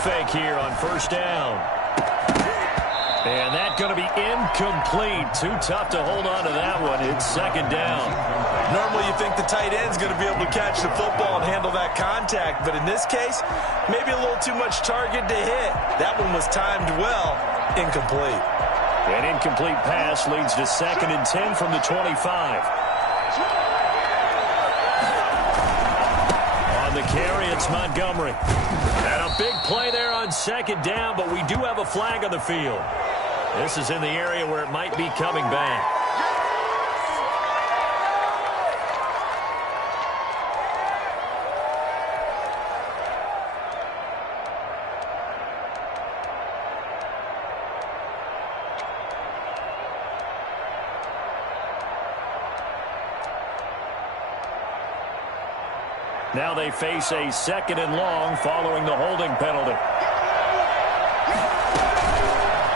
fake here on first down. And that's going to be incomplete. Too tough to hold on to that one. It's second down. Normally you think the tight end's going to be able to catch the football and handle that contact. But in this case, maybe a little too much target to hit. That one was timed well. Incomplete. An incomplete pass leads to 2nd and 10 from the 25. On the carry, it's Montgomery. And a big play there on second down, but we do have a flag on the field. This is in the area where it might be coming back. Now they face a 2nd and long following the holding penalty.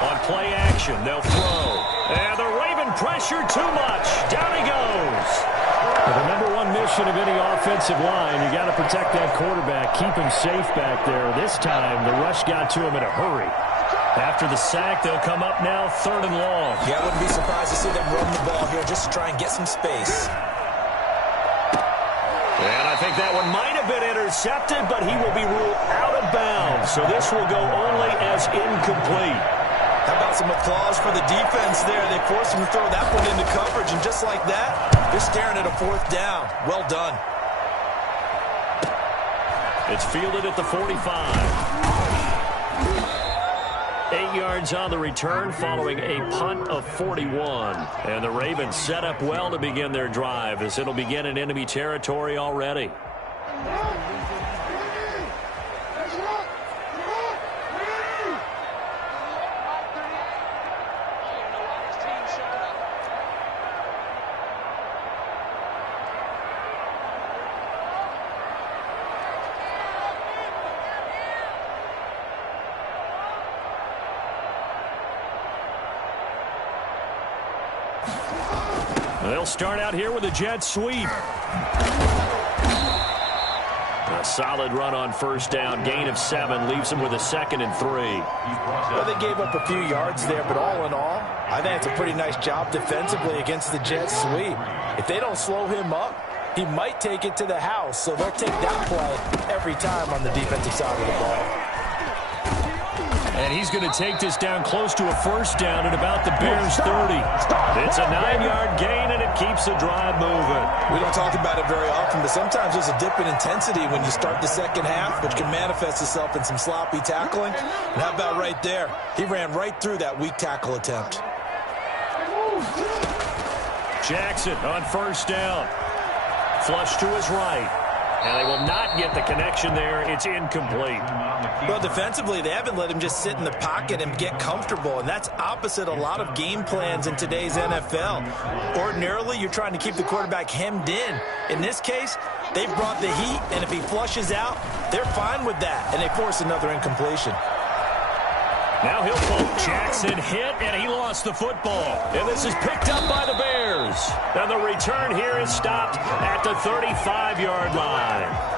On play action, they'll throw. And the Raven pressure too much. Down he goes. Well, the number one mission of any offensive line, you got to protect that quarterback, keep him safe back there. This time, the rush got to him in a hurry. After the sack, they'll come up now 3rd and long. Yeah, I wouldn't be surprised to see them run the ball here just to try and get some space. And I think that one might have been intercepted, but he will be ruled out of bounds. So this will go only as incomplete. How about some applause for the defense there? They forced him to throw that one into coverage, and just like that, they're staring at a 4th down. Well done. It's fielded at the 45. 8 yards on the return following a punt of 41. And the Ravens set up well to begin their drive as it'll begin in enemy territory already. They'll start out here with a jet sweep. A solid run on first down. Gain of 7 leaves them with a 2nd and 3. Well, they gave up a few yards there, but all in all, I think it's a pretty nice job defensively against the jet sweep. If they don't slow him up, he might take it to the house. So they'll take that play every time on the defensive side of the ball. And he's going to take this down close to a first down at about the Bears' 30. It's a 9-yard gain, and it keeps the drive moving. We don't talk about it very often, but sometimes there's a dip in intensity when you start the second half, which can manifest itself in some sloppy tackling. And how about right there? He ran right through that weak tackle attempt. Jackson on first down. Flush to his right. And they will not get the connection there. It's incomplete. Well, defensively, they haven't let him just sit in the pocket and get comfortable, and that's opposite a lot of game plans in today's NFL. Ordinarily, you're trying to keep the quarterback hemmed in. In this case, they've brought the heat, and if he flushes out, they're fine with that, and they force another incompletion. Now he'll pull. Jackson hit, and he lost the football. And this is picked up by the Bears. And the return here is stopped at the 35-yard line.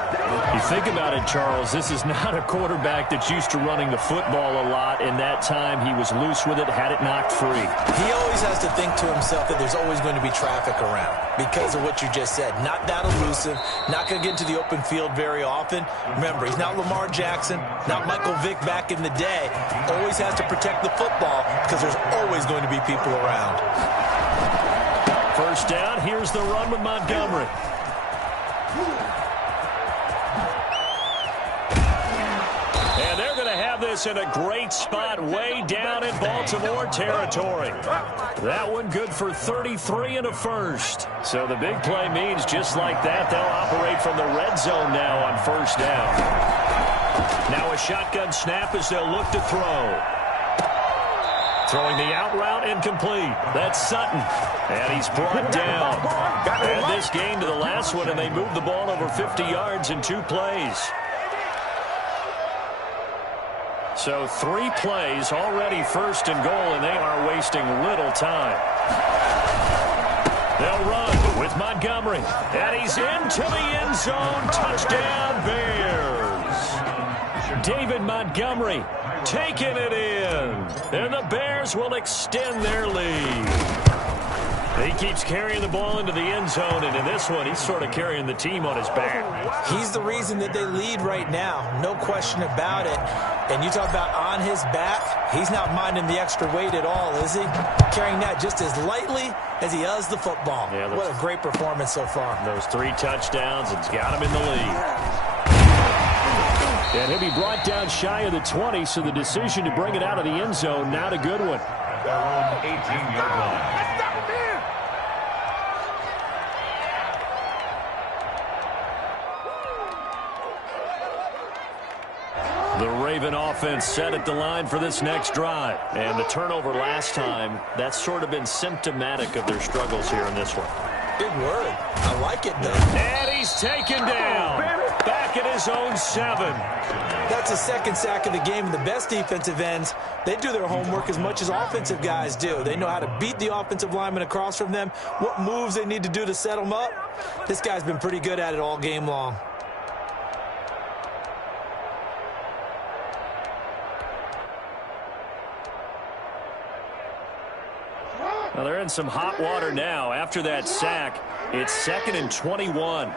You think about it, Charles, this is not a quarterback that's used to running the football a lot. In that time, he was loose with it, had it knocked free. He always has to think to himself that there's always going to be traffic around because of what you just said. Not that elusive, not going to get into the open field very often. Remember, he's not Lamar Jackson, not Michael Vick back in the day. Always has to protect the football because there's always going to be people around. First down, here's the run with Montgomery. And they're going to have this in a great spot way down in Baltimore territory. That one good for 33 and a first. So the big play means just like that, they'll operate from the red zone now on first down. Now a shotgun snap as they'll look to throw. Throwing the out route incomplete. That's Sutton. And he's brought down. And this gain to the last one, and they moved the ball over 50 yards in 2 plays. So 3 plays, already first and goal, and they are wasting little time. They'll run with Montgomery. And he's into the end zone. Touchdown, Bears. David Montgomery taking it in. And the Bears will extend their lead. He keeps carrying the ball into the end zone, and in this one, he's sort of carrying the team on his back. He's the reason that they lead right now, no question about it. And you talk about on his back, he's not minding the extra weight at all, is he? Carrying that just as lightly as he does the football. Yeah, what a great performance so far. Those 3 touchdowns, it's got him in the lead. And he'll be brought down shy of the 20, so the decision to bring it out of the end zone, not a good one. Their own 18-yard line. The Raven offense set at the line for this next drive. And the turnover last time, that's sort of been symptomatic of their struggles here in this one. Big word. I like it, though. And he's taken down. Back at his own 7. That's the second sack of the game. And the best defensive ends, they do their homework as much as offensive guys do. They know how to beat the offensive lineman across from them, what moves they need to do to set them up. This guy's been pretty good at it all game long. Well, they're in some hot water now. After that sack, it's 2nd and 21.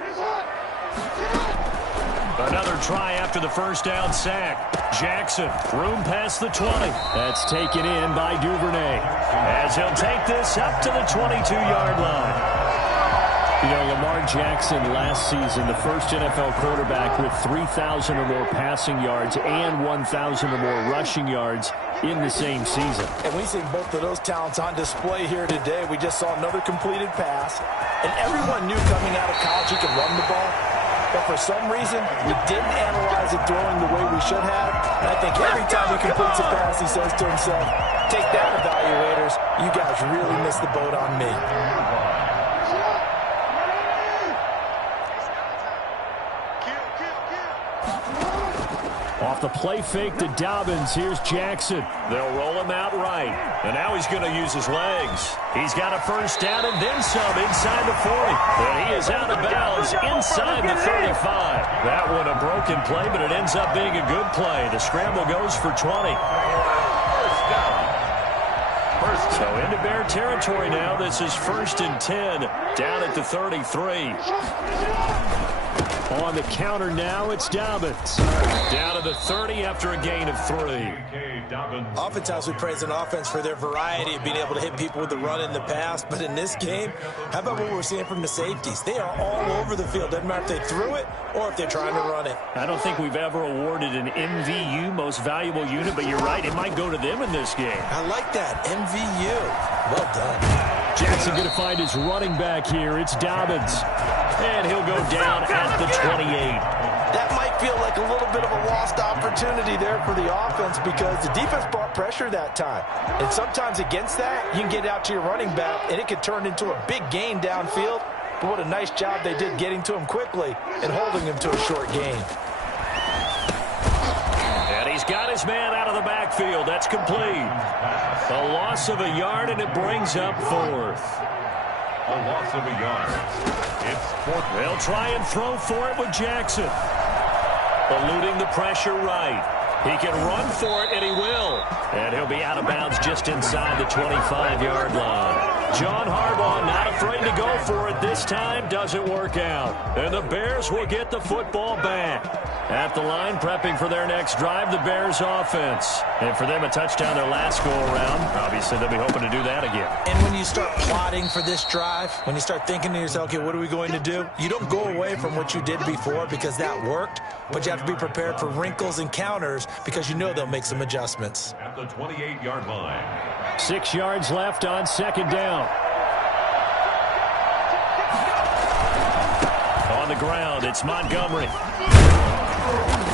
Another try after the first down sack. Jackson, room past the 20. That's taken in by Duvernay, as he'll take this up to the 22-yard line. You know, Lamar Jackson last season, the first NFL quarterback with 3,000 or more passing yards and 1,000 or more rushing yards in the same season. And we see both of those talents on display here today. We just saw another completed pass. And everyone knew coming out of college he could run the ball. But for some reason, we didn't analyze it throwing the way we should have. And I think every time he completes a pass, he says to himself, take that, evaluators. You guys really missed the boat on me. Off the play fake to Dobbins. Here's Jackson. They'll roll him out right. And now he's going to use his legs. He's got a first down and then some inside the 40. And he is out of bounds inside the 35. That one a broken play, but it ends up being a good play. The scramble goes for 20. So into Bear territory now. This is 1st and 10 down at the 33. On the counter now, it's Dobbins. Down to the 30 after a gain of 3. Oftentimes we praise an offense for their variety of being able to hit people with the run in the pass. But in this game, how about what we're seeing from the safeties? They are all over the field. Doesn't matter if they threw it or if they're trying to run it. I don't think we've ever awarded an MVU, most valuable unit, but you're right, it might go to them in this game. I like that, MVU. Well done. Jackson going to find his running back here. It's Dobbins. And he'll go down at the 28. That might feel like a little bit of a lost opportunity there for the offense because the defense brought pressure that time. And sometimes against that, you can get out to your running back, and it could turn into a big gain downfield. But what a nice job they did getting to him quickly and holding him to a short gain. And he's got his man out of the backfield. That's complete. A loss of a yard, and it brings up 4th. A loss of a yard. It's 4th. They'll try and throw for it with Jackson. Eluding the pressure right. He can run for it, and he will. And he'll be out of bounds just inside the 25-yard line. John Harbaugh not afraid to go for it this time. Doesn't work out. And the Bears will get the football back. At the line, prepping for their next drive, the Bears offense. And for them, a touchdown their last go-around. Obviously, they'll be hoping to do that again. And when you start plotting for this drive, when you start thinking to yourself, okay, what are we going to do? You don't go away from what you did before because that worked, but you have to be prepared for wrinkles and counters because you know they'll make some adjustments. At the 28-yard line. 6 yards left on 2nd down. On the ground, it's Montgomery.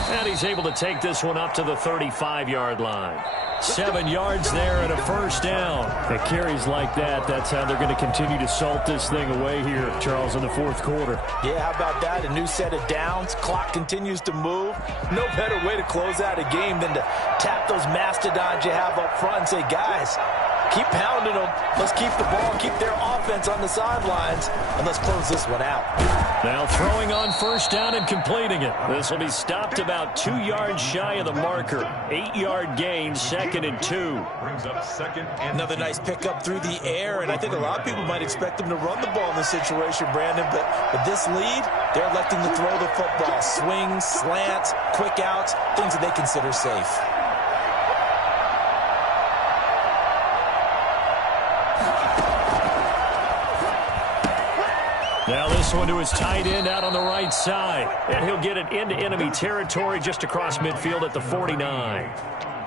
And he's able to take this one up to the 35-yard line. 7 yards there and a first down. It carries like that. That's how they're going to continue to salt this thing away here, Charles, in the 4th quarter. Yeah, how about that? A new set of downs. Clock continues to move. No better way to close out a game than to tap those mastodons you have up front and say, guys, Keep pounding them. Let's keep the ball, keep their offense on the sidelines, and let's close this one out. Now throwing on first down and completing it. This will be stopped about 2 yards shy of the marker. 8-yard gain, 2nd and 2. Brings up 2nd and Another nice pickup through the air, and I think a lot of people might expect them to run the ball in this situation, Brandon, but with this lead, they're electing to throw the football. Swings, slants, quick outs, things that they consider safe. Now this one to his tight end out on the right side. And he'll get it into enemy territory just across midfield at the 49.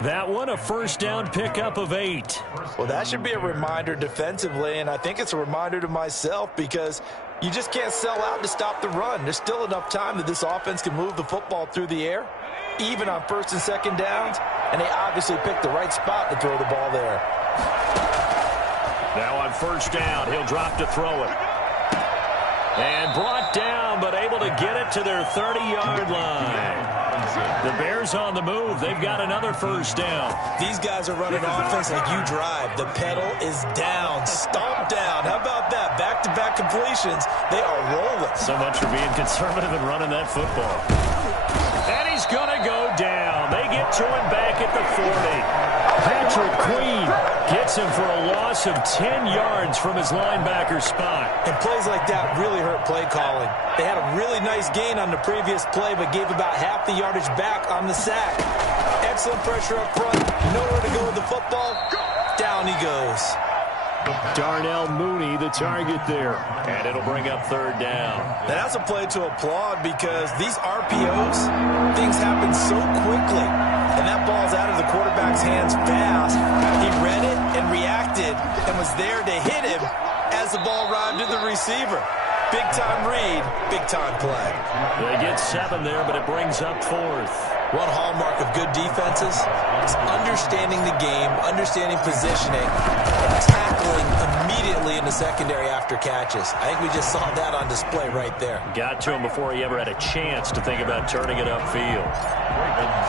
That one, a first down pickup of 8. Well, that should be a reminder defensively, and I think it's a reminder to myself because you just can't sell out to stop the run. There's still enough time that this offense can move the football through the air, even on 1st and 2nd downs, and they obviously picked the right spot to throw the ball there. Now on first down, he'll drop to throw it. And brought down, but able to get it to their 30-yard line. The Bears on the move. They've got another first down. These guys are running offense like you drive. The pedal is down, stomped down. How about that? Back-to-back completions. They are rolling. So much for being conservative and running that football. And he's going to go down. They get to him back at the 40. Patrick Queen gets him for a loss of 10 yards from his linebacker spot. And plays like that really hurt play calling. They had a really nice gain on the previous play, but gave about half the yardage back on the sack. Excellent pressure up front. Nowhere to go with the football. Down he goes. Darnell Mooney, the target there. And it'll bring up 3rd down. And that's a play to applaud because these RPOs, things happen so quickly. And that ball's out of the quarterback's hands fast. He read it and reacted and was there to hit him as the ball arrived to the receiver. Big-time read, big-time play. They get 7 there, but it brings up 4th. One hallmark of good defenses is understanding the game, understanding positioning, and tackling immediately in the secondary after catches. I think we just saw that on display right there. Got to him before he ever had a chance to think about turning it upfield.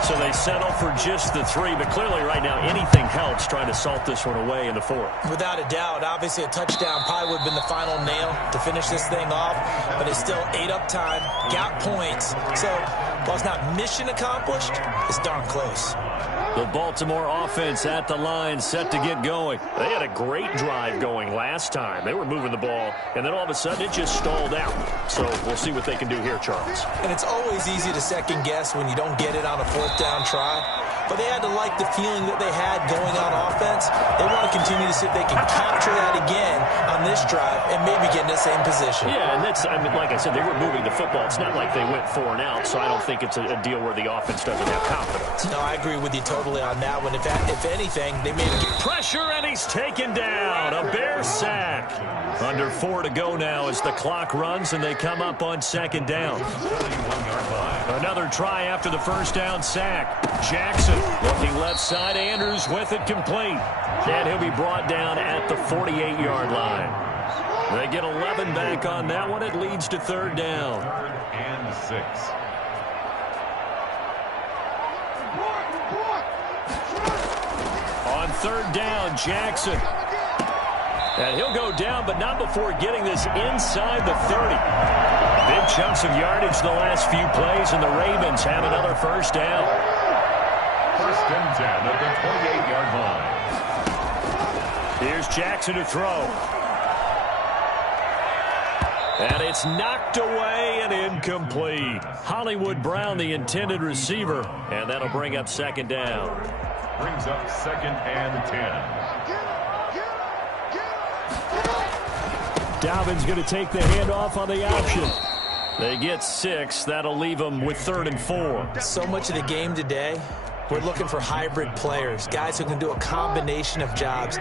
So they settle for just the 3, but clearly right now anything helps trying to salt this one away in the 4th. Without a doubt, obviously a touchdown probably would have been the final nail to finish this thing off, but it's still ate up time, got points. So while it's not mission accomplished, it's darn close. The Baltimore offense at the line, set to get going. They had a great drive going last time. They were moving the ball, and then all of a sudden it just stalled out. So we'll see what they can do here, Charles. And it's always easy to second guess when you don't get it on a 4th down try. But they had to like the feeling that they had going on offense. They want to continue to see if they can capture that again on this drive and maybe get in the same position. Yeah, and that's, I mean, like I said, they were moving the football. It's not like they went 4 and out, so I don't think it's a deal where the offense doesn't have confidence. No, I agree with you totally on that one. If anything, they made it. Pressure, and he's taken down. A Bear sack. Under 4 to go now as the clock runs, and they come up on 2nd down. Another try after the first down sack. Jackson looking left side. Andrews with it complete. And he'll be brought down at the 48-yard line. They get 11 back on that one. It leads to 3rd down. 3rd and 6. On 3rd down, Jackson. And he'll go down, but not before getting this inside the 30. Big chunks of yardage the last few plays, and the Ravens have another first down. 1st and 10 at the 28-yard line. Here's Jackson to throw. And it's knocked away and incomplete. Hollywood Brown, the intended receiver, and that'll bring up 2nd down. Brings up 2nd and 10. Dalvin's going to take the handoff on the option. They get 6. That'll leave them with 3rd and 4. So much of the game today, we're looking for hybrid players, guys who can do a combination of jobs.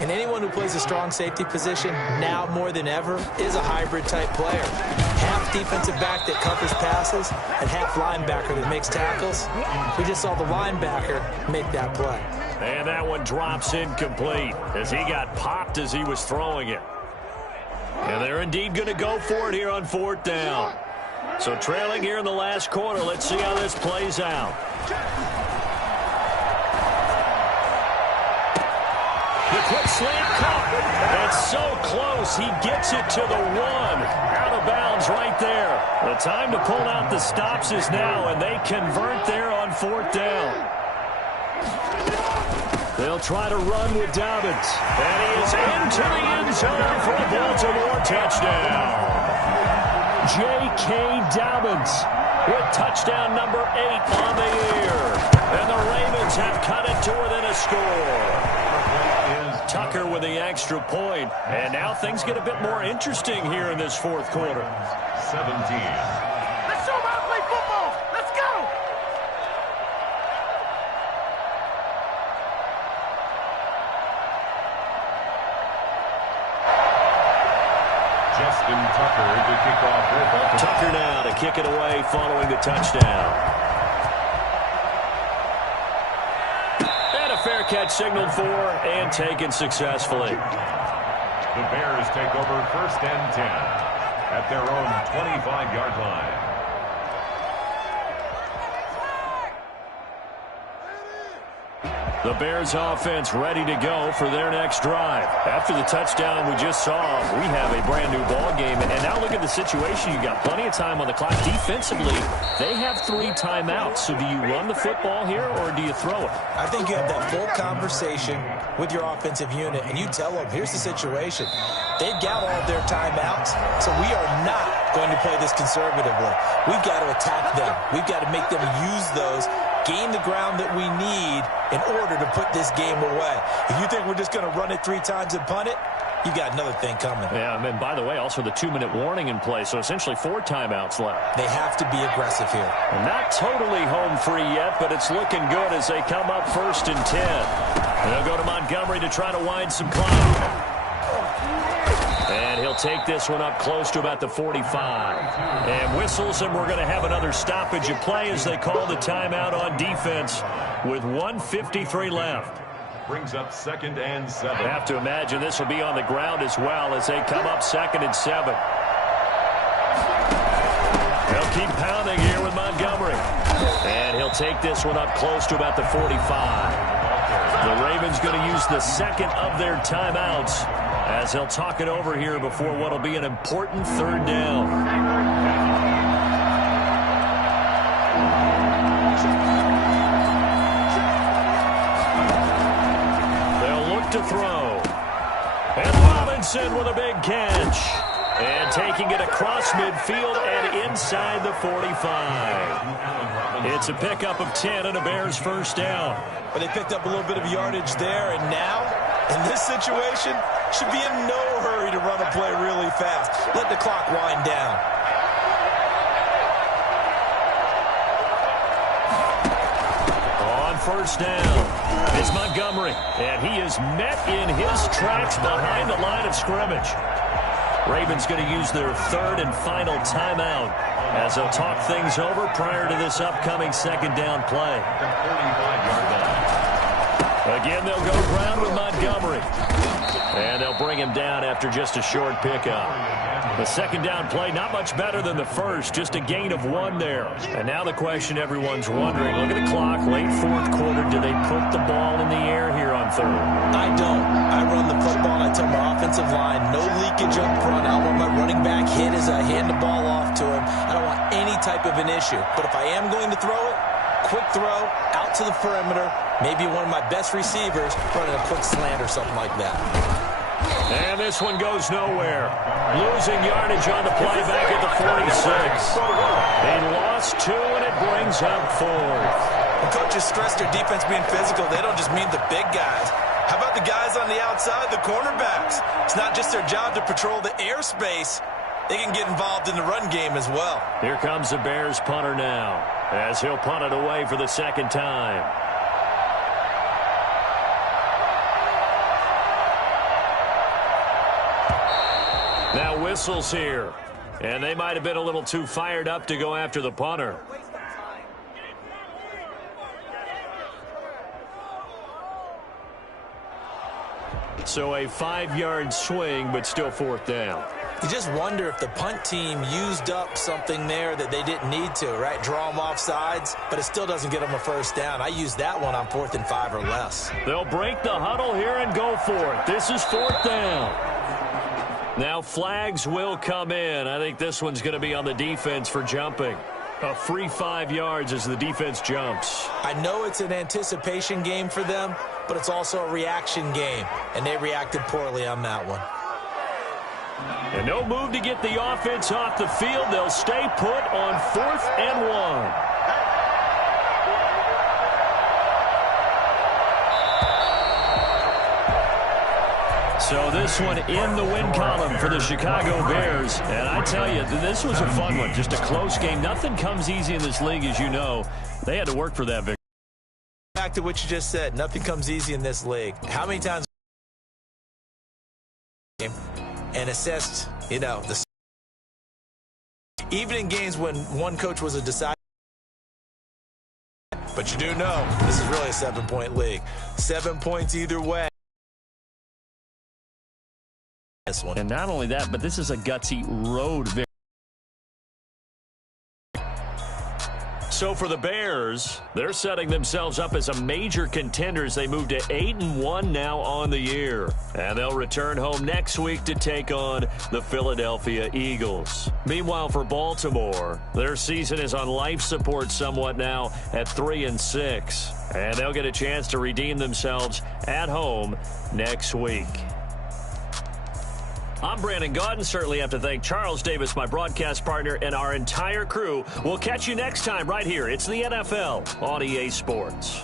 And anyone who plays a strong safety position, now more than ever, is a hybrid type player. Half defensive back that covers passes and half linebacker that makes tackles. We just saw the linebacker make that play. And that one drops incomplete as he got popped as he was throwing it. And they're indeed going to go for it here on 4th down. So trailing here in the last quarter. Let's see how this plays out. The quick slant caught. It's so close. He gets it to the 1. Out of bounds right there. The time to pull out the stops is now, and they convert there on 4th down. They'll try to run with Dobbins. And he is into the end zone for a Baltimore touchdown. J.K. Dobbins with touchdown number 8 on the year. And the Ravens have cut it to within a score. Tucker with the extra point. And now things get a bit more interesting here in this 4th quarter. 17. Let's show them how to play football. Let's go. Justin Tucker to kick off for Baltimore. Tucker now to kick it away following the touchdown. And a fair catch signaled for and taken successfully. The Bears take over 1st and 10 at their own 25-yard line. The Bears offense ready to go for their next drive. After the touchdown we just saw, we have a brand new ball game. And now look at the situation. You got plenty of time on the clock. Defensively, they have 3 timeouts. So do you run the football here or do you throw it? I think you have that full conversation with your offensive unit, and you tell them, here's the situation. They've got all their timeouts, so we are not going to play this conservatively. We've got to attack them. We've got to make them use those, gain the ground that we need in order to put this game away. If you think we're just going to run it 3 times and punt it, you got another thing coming. Yeah, and by the way, also the 2-minute warning in play, so essentially 4 timeouts left. They have to be aggressive here. And not totally home free yet, but it's looking good as they come up 1st and 10. And they'll go to Montgomery to try to wind some clock. And he'll take this one up close to about the 45. And whistles, and we're going to have another stoppage of play as they call the timeout on defense with 1:53 left. Brings up 2nd and 7. I have to imagine this will be on the ground as well as they come up 2nd and 7. They'll keep pounding here with Montgomery. And he'll take this one up close to about the 45. The Ravens going to use the 2nd of their timeouts as they'll talk it over here before what will be an important 3rd down. They'll look to throw. And Robinson with a big catch. And taking it across midfield and inside the 45. It's a pickup of 10 and a Bears 1st down. But they picked up a little bit of yardage there, and now, in this situation, should be in no hurry to run a play really fast. Let the clock wind down. On 1st down is Montgomery, and he is met in his tracks behind the line of scrimmage. Ravens going to use their 3rd and final timeout as they'll talk things over prior to this upcoming 2nd down play. Again, they'll go ground with Montgomery. And they'll bring him down after just a short pickup. The 2nd down play, not much better than the first, just a gain of 1 there. And now the question everyone's wondering, look at the clock, late 4th quarter, do they put the ball in the air here on 3rd? I don't. I run the football, and I tell my offensive line, no leakage up front. I want my running back hit as I hand the ball off to him. I don't want any type of an issue. But if I am going to throw it, quick throw, out to the perimeter, maybe one of my best receivers running a quick slant or something like that. And this one goes nowhere. Losing yardage on the play back at the 46. They lost 2, and it brings up 4th. When coaches stress their defense being physical, they don't just mean the big guys. How about the guys on the outside, the cornerbacks? It's not just their job to patrol the airspace. They can get involved in the run game as well. Here comes the Bears punter now, as he'll punt it away for the 2nd time. Now whistles here, and they might have been a little too fired up to go after the punter. So a 5-yard swing, but still 4th down. You just wonder if the punt team used up something there that they didn't need to, right? Draw them off sides, but it still doesn't get them a first down. I used that one on 4th and 5 or less. They'll break the huddle here and go for it. This is 4th down. Now flags will come in. I think this one's going to be on the defense for jumping. A free 5 yards as the defense jumps. I know it's an anticipation game for them, but it's also a reaction game, and they reacted poorly on that one. And no move to get the offense off the field. They'll stay put on 4th and 1. So this one in the win column for the Chicago Bears. And I tell you, this was a fun one. Just a close game. Nothing comes easy in this league, as you know. They had to work for that victory. Back to what you just said. Nothing comes easy in this league. How many times and assessed, even in games when one coach was a decider. But you do know this is really a 7-point league. 7 points either way. This one. And not only that, but this is a gutsy road victory. So for the Bears, they're setting themselves up as a major contender as they move to 8-1 now on the year. And they'll return home next week to take on the Philadelphia Eagles. Meanwhile, for Baltimore, their season is on life support somewhat now at 3-6. And they'll get a chance to redeem themselves at home next week. I'm Brandon Gaudin. Certainly have to thank Charles Davis, my broadcast partner, and our entire crew. We'll catch you next time right here. It's the NFL on EA Sports.